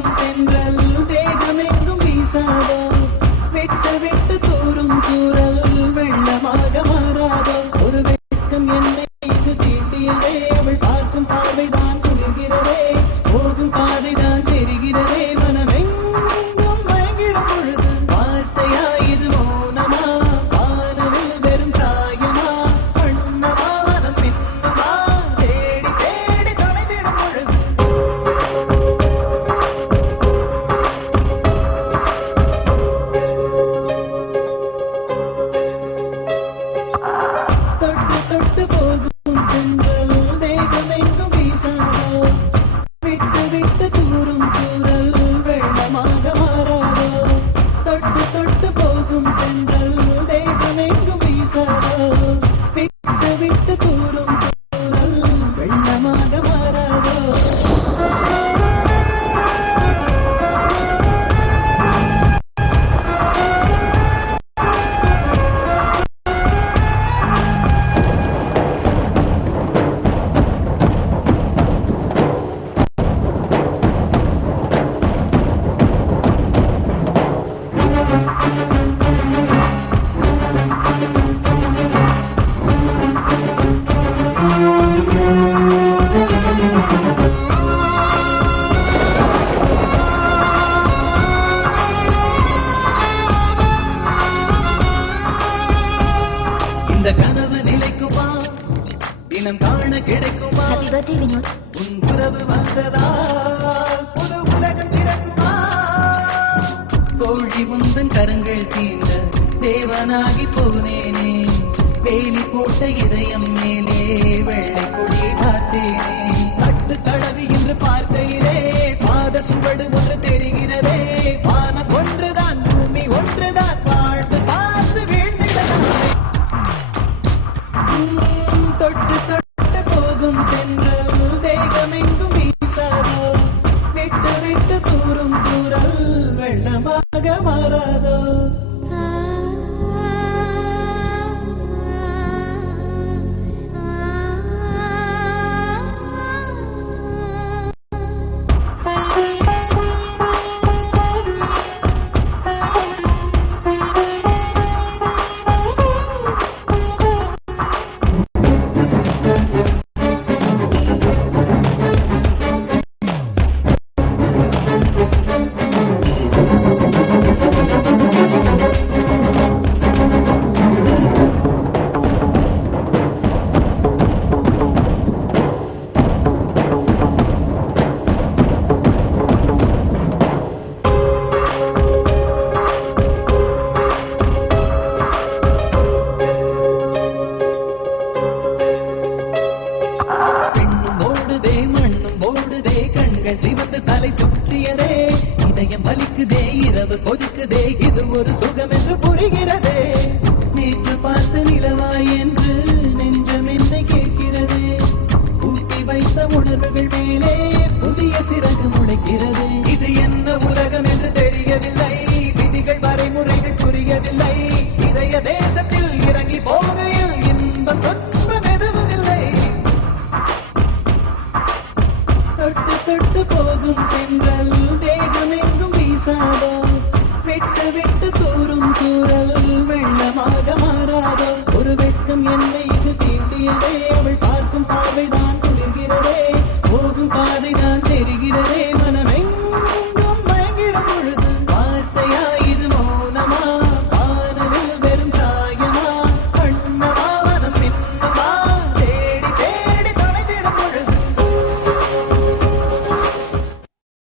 போகும் தென்றல் தேகமெங்கும் வீசாதோ விட்டு விட்டு தூரும் தூரல் வெள்ளமாக மாறாதோ ஒரு வெட்கம் என்னை இது தீண்டியதே அவள் பார்க்கும் பார்வைதான் குளிர்கிறதே போகும் பாதைதான் தெரிகிறதே மனமெங்கும் மயங்கிடும் பொழுது வார்த்தையா இது மௌனமா வானவில் வெறும் சாயமா கண்ணமா மனம் பின்னுமா தேடி தேடி தொலைந்திடும் பொழுது தொட்டு தொட்டு போகும் தென்றல் தேகமெங்கும் வீசாதோ விட்டு விட்டு தூரும் தூரல் வெள்ளமாக மாறாதோ தொட்டு தொட்டு போகும் தென்றல் தேகமெங்கும் வீசாதோ விட்டு விட்டு தூரும் தூரல் வெள்ளமாக மாறாதோ இந்த கனவு நிலைக்குமா தினம் காண கிடைக்குமா Happy birthday, Vinod. உன் உறவு வந்ததால் புது உலகம் பிறக்குமா தோழி முந்தன் கரங்கள் தீண்ட தேவனாகி போனேனே வேலி போட்ட இதயம் மேலே வெள்ளை கொடியை பார்த்தேனே கட்டு தடவி என்று பார்க்கையிலே பாத சுவடு ஒன்று தெரிகிறதே வானம் ஒன்றுதான் பூமி ஒன்றுதான் வாழ்ந்து பார்த்து வீழ்ந்திடலாம் தொட்டு தொட்டு போகும் தென்றல் தேகமெங்கும் வீசாதோ விட்டு விட்டு தூரும் தூரல் வெள்ளமாக மாறாதோ சிவந்து தலை சுற்றியதே இதயம் வலிக்குதே இரவு கொதிக்குதே இது ஒரு சுகம் என்று புரிகிறதே நேற்று பார்த்த நிலவாய் என்று நெஞ்சம் என்னை கேட்கிறதே ஊட்டி வைத்த உணர்வுகள் மேலே புதிய சிறகு முளைக்கிறது இது என்ன உலகம் என்று தெரியவில்லை விதிகள் வரைமுறைகள் புரியவில்லை இதய தேசத்தில் இறங்கி போகையில் இன்பம் துன்பம் எதுவும் இல்லை தொட்டு தொட்டு போகும் தென்றல் தேகமெங்கும் வீசாதோ விட்டு விட்டு தூரும் தூரல் வெள்ளமாக மாறாதோ ஒரு வெட்கம் என்னை இது தீண்டியதே அவள் பார்க்கும் பார்வைதான் குளிர்கிறதே போகும் பாதைதான் தெரிகிறதே